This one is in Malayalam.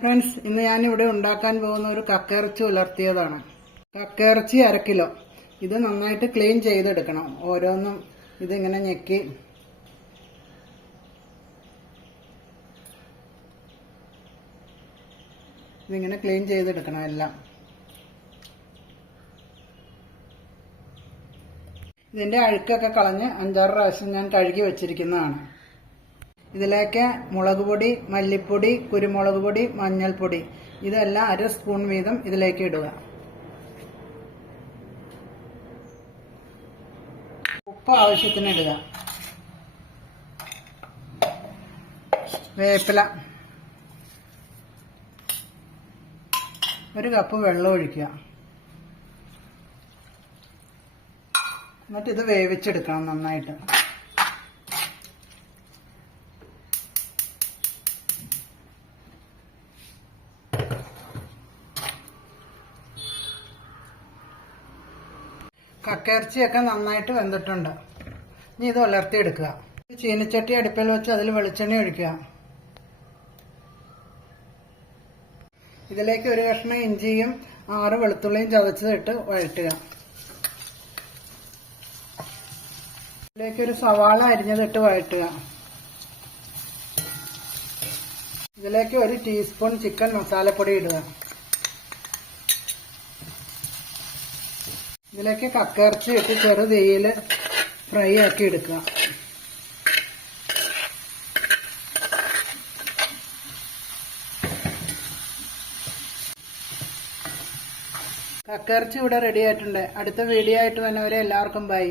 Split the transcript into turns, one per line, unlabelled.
ഫ്രണ്ട്സ് ഇന്ന് ഞാൻ ഇവിടെ ഉണ്ടാക്കാൻ പോകുന്ന ഒരു കക്കയിറച്ചി ഉലർത്തിയതാണ്. കക്കയിറച്ചി അര കിലോ. ഇത് നന്നായിട്ട് ക്ലീൻ ചെയ്തെടുക്കണം. ഓരോന്നും ഇതിങ്ങനെ ഞെക്കി. ഇതിങ്ങനെ ക്ലീൻ ചെയ്തെടുക്കണം എല്ലാം. ഇതിന്റെ അഴുക്കൊക്കെ കളഞ്ഞ് അഞ്ചാറ് പ്രാവശ്യം ഞാൻ കഴുകി വെച്ചിരിക്കുന്നതാണ്. ഇതിലേക്ക് മുളക് പൊടി മല്ലിപ്പൊടി കുരുമുളക് പൊടി മഞ്ഞൾപ്പൊടി. ഇതെല്ലാം അര സ്പൂൺ വീതം ഇതിലേക്ക് ഇടുക. ഉപ്പ് ആവശ്യത്തിന് ഇടുക. വേപ്പില. ഒരു കപ്പ് വെള്ളം ഒഴിക്കുക. എന്നിട്ട് ഇത് വേവിച്ചെടുക്കണം നന്നായിട്ട്. കക്കയിറച്ചിയൊക്കെ നന്നായിട്ട് വെന്തിട്ടുണ്ട്. ഇനി ഇത് ഉലർത്തിയെടുക്കുക. ചീനച്ചട്ടി അടുപ്പിൽ വെച്ച് അതിൽ വെളിച്ചെണ്ണ ഒഴിക്കുക. ഇതിലേക്ക് ഒരു കഷ്ണം ഇഞ്ചിയും ആറ് വെളുത്തുള്ളിയും ചതച്ചതിട്ട് വഴറ്റുക. ഇതിലേക്ക് ഒരു സവാള അരിഞ്ഞതിട്ട് വഴറ്റുക. ഇതിലേക്ക് ഒരു ടീസ്പൂൺ ചിക്കൻ മസാലപ്പൊടി ഇടുക. ഇതിലേക്ക് കക്കയിറച്ചി ഇട്ട് ചെറു ഫ്രൈ ആക്കി എടുക്കുക. കക്കയിറച്ചി ഇവിടെ റെഡി ആയിട്ടുണ്ട്. അടുത്ത വീഡിയോ ആയിട്ട് വന്നവരെ എല്ലാവർക്കും ബൈ